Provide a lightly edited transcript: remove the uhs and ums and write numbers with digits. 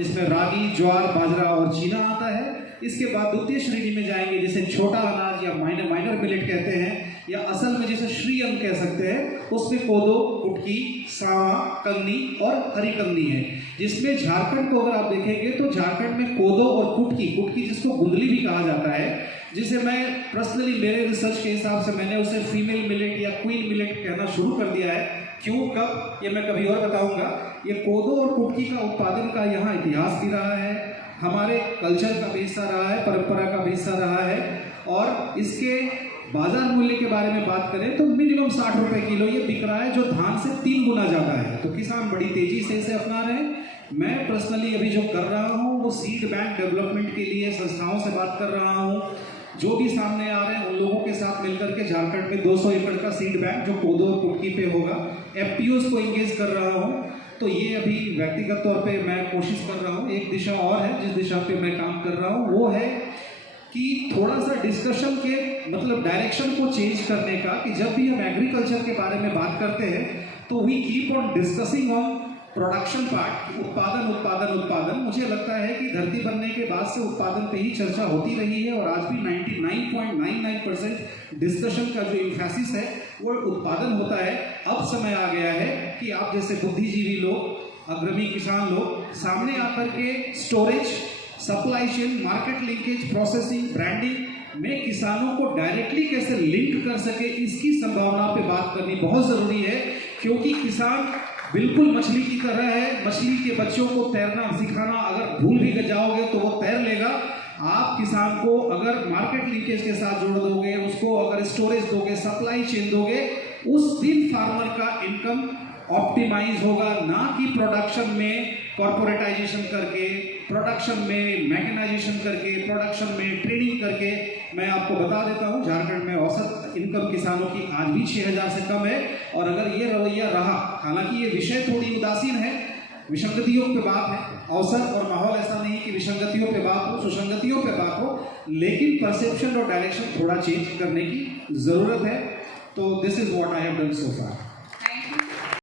इसमें रागी, ज्वार, बाजरा और चीना आता है। इसके बाद द्वितीय श्रेणी में जाएंगे जिसे छोटा अनाज या माइनर मिलेट कहते हैं, या असल में जिसे श्रीअन्न कह सकते हैं। उसमें कोदो, कुटकी, सावा, कंगनी और हरी कंगनी है। जिसमें झारखंड को अगर आप देखेंगे तो झारखंड में कोदो और कुटकी जिसको गुंदली भी कहा जाता है, जिसे मैं पर्सनली मेरे रिसर्च के हिसाब से मैंने उसे फीमेल मिलेट या क्वीन मिलेट कहना शुरू कर दिया है। क्यों, कब, ये मैं कभी और बताऊंगा। ये कोदो और कुटकी का उत्पादन का यहाँ इतिहास भी रहा है, हमारे कल्चर का भी हिस्सा रहा है, परंपरा का भी हिस्सा रहा है। और इसके बाजार मूल्य के बारे में बात करें तो मिनिमम 60 रुपए किलो ये बिक रहा है, जो धान से 3 गुना ज़्यादा है। तो किसान बड़ी तेजी से इसे अपना रहे हैं। मैं पर्सनली अभी जो कर रहा हूँ वो सीड बैंक डेवलपमेंट के लिए संस्थाओं से बात कर रहा हूँ। जो भी सामने आ रहे हैं उन लोगों के साथ मिलकर के झारखंड में 200 एकड़ का सीड बैंक जो कोदो और कुटकी पे होगा, एफपीओस को एंगेज कर रहा हूँ। तो ये अभी व्यक्तिगत तौर पे मैं कोशिश कर रहा हूँ। एक दिशा और है जिस दिशा पे मैं काम कर रहा हूँ, वो है कि थोड़ा सा डिस्कशन के मतलब डायरेक्शन को चेंज करने का, कि जब भी हम एग्रीकल्चर के बारे में बात करते हैं तो we keep on discussing on production part, उत्पादन। मुझे लगता है कि धरती बनने के बाद से उत्पादन पे ही चर्चा होती रही है, और आज भी 99.99% डिस्कशन का जो इम्फेसिस है वो उत्पादन होता है। अब समय आ गया है कि आप जैसे बुद्धिजीवी लोग, अग्रणी किसान लोग सामने आकर के storage, supply chain, market linkage, processing, branding में किसानों को डायरेक्टली कैसे लिंक कर सके, इसकी संभावना पे बात करनी बहुत जरूरी है। क्योंकि किसान बिल्कुल मछली की तरह है। मछली के बच्चों को तैरना सिखाना, अगर भूल भी जाओगे तो वो तैर लेगा। आप किसान को अगर मार्केट लिंकेज के साथ जोड़ दोगे, उसको अगर स्टोरेज दोगे, सप्लाई चेन दोगे, उस दिन फार्मर का इनकम ऑप्टिमाइज होगा, ना कि प्रोडक्शन में कॉर्पोरेटाइजेशन करके, प्रोडक्शन में मैकेनाइजेशन करके, प्रोडक्शन में ट्रेडिंग करके। मैं आपको बता देता हूं, झारखंड में औसत इनकम किसानों की आज भी 6000 से कम है। और अगर ये रवैया रहा, हालांकि ये विषय थोड़ी उदासीन है, विसंगतियों पे बात है, अवसर और माहौल ऐसा नहीं कि विसंगतियों पे बात हो, सुसंगतियों पे बात हो, लेकिन परसेप्शन और डायरेक्शन थोड़ा चेंज करने की जरूरत है। तो this is what I have done so far.